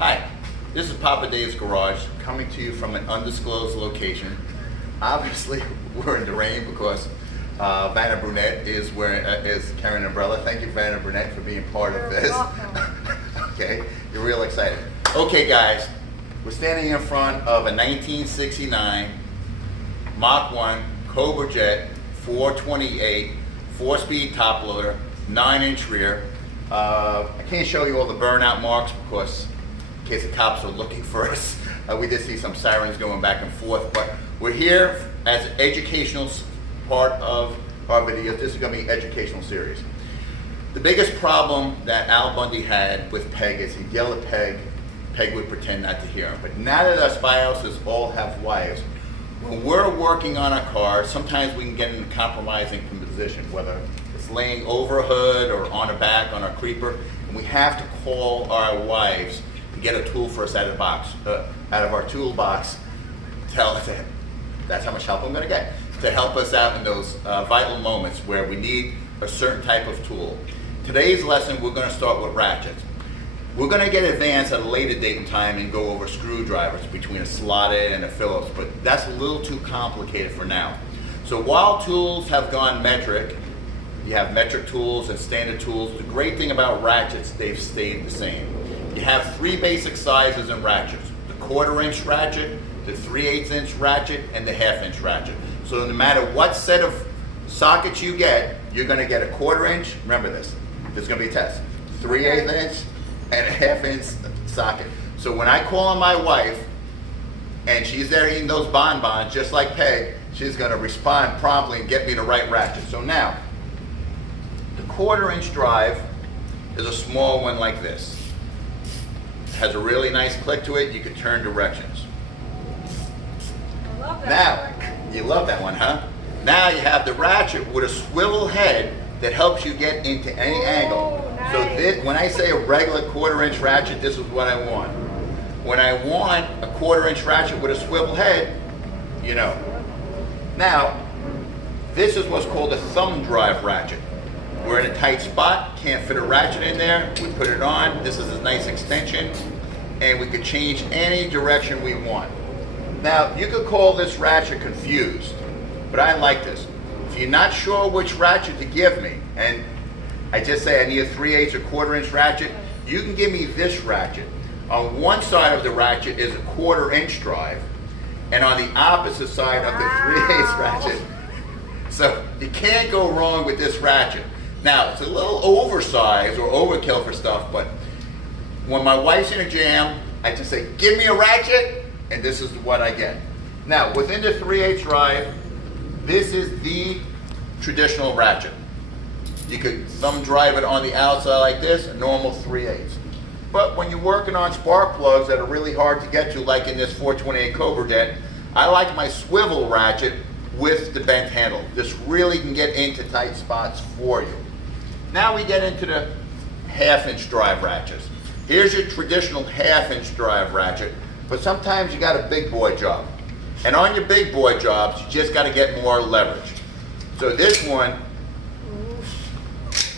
Hi, this is Papa Dave's Garage coming to you from an undisclosed location. Obviously, we're in the rain because Vanna Brunette is carrying an umbrella. Thank you, Vanna Brunette, for being part of this. Okay, you're real excited. Okay, guys, we're standing in front of a 1969 Mach 1 CobraJet 428 4-speed top loader, 9-inch rear. I can't show you all the burnout marks because in case the cops are looking for us. We did see some sirens going back and forth, but we're here as an educational part of our video. This is going to be an educational series. The biggest problem that Al Bundy had with Peg is he'd yell at Peg. Peg would pretend not to hear him. But now that our spouses all have wives, when we're working on a car, sometimes we can get in a compromising position, whether it's laying over a hood or on a back on a creeper, and we have to call our wives to get a tool for us out of our toolbox. That's how much help I'm going to get, to help us out in those vital moments where we need a certain type of tool. Today's lesson, we're going to start with ratchets. We're going to get advanced at a later date and time and go over screwdrivers between a slotted and a Phillips, but that's a little too complicated for now. So while tools have gone metric, you have metric tools and standard tools, the great thing about ratchets, they've stayed the same. You have 3 basic sizes in ratchets: the 1/4-inch ratchet, the 3/8 inch ratchet, and the 1/2-inch ratchet. So no matter what set of sockets you get, you're going to get a 1/4-inch. Remember this, there's going to be a test. 3/8 inch and a 1/2-inch socket. So when I call on my wife and she's there eating those bonbons just like Peg, she's going to respond promptly and get me the right ratchet. So now, the 1/4-inch drive is a small one like this. It has a really nice click to it. You can turn directions. I love that. Now, you love that one, huh? Now you have the ratchet with a swivel head that helps you get into any angle. Nice. So this, when I say a regular 1/4-inch ratchet, this is what I want. When I want a 1/4-inch ratchet with a swivel head, you know. Now, this is what's called a thumb drive ratchet. We're in a tight spot, can't fit a ratchet in there, we put it on. This is a nice extension, and we could change any direction we want. Now, you could call this ratchet confused, but I like this. If you're not sure which ratchet to give me, and I just say I need a 3/8 or 1/4-inch ratchet, you can give me this ratchet. On one side of the ratchet is a 1/4-inch drive, and on the opposite side of the 3/8 ratchet. So you can't go wrong with this ratchet. Now, it's a little oversized or overkill for stuff, but when my wife's in a jam, I just say, give me a ratchet, and this is what I get. Now, within the 3/8 drive, this is the traditional ratchet. You could thumb drive it on the outside like this, a normal 3/8. But when you're working on spark plugs that are really hard to get to, like in this 428 CobraJet, I like my swivel ratchet with the bent handle. This really can get into tight spots for you. Now we get into the 1/2-inch drive ratchets. Here's your traditional 1/2-inch drive ratchet, but sometimes you got a big boy job. And on your big boy jobs, you just got to get more leverage. So this one,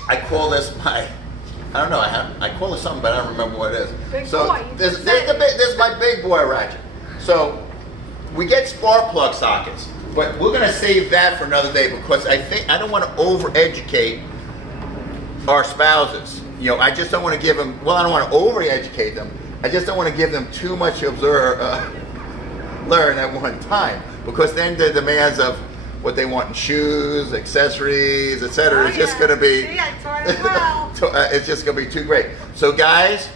I call this my, I don't know, I call it something, but I don't remember what it is. Big so boy. this is my big boy ratchet. So we get spark plug sockets, but we're going to save that for another day because I don't want to over-educate our spouses. You know, I just don't want to give them, well, I don't want to over-educate them. I just don't want to give them too much to learn at one time, because then the demands of what they want in shoes, accessories, etc. is just going to be, it's just going to be too great. So guys,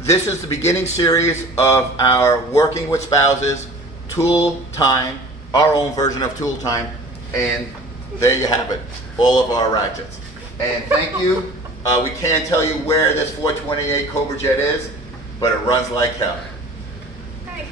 this is the beginning series of our Working with Spouses Tool Time, our own version of Tool Time, and there you have it, all of our ratchets. And thank you. We can't tell you where this 428 CobraJet is, but it runs like hell. Hey.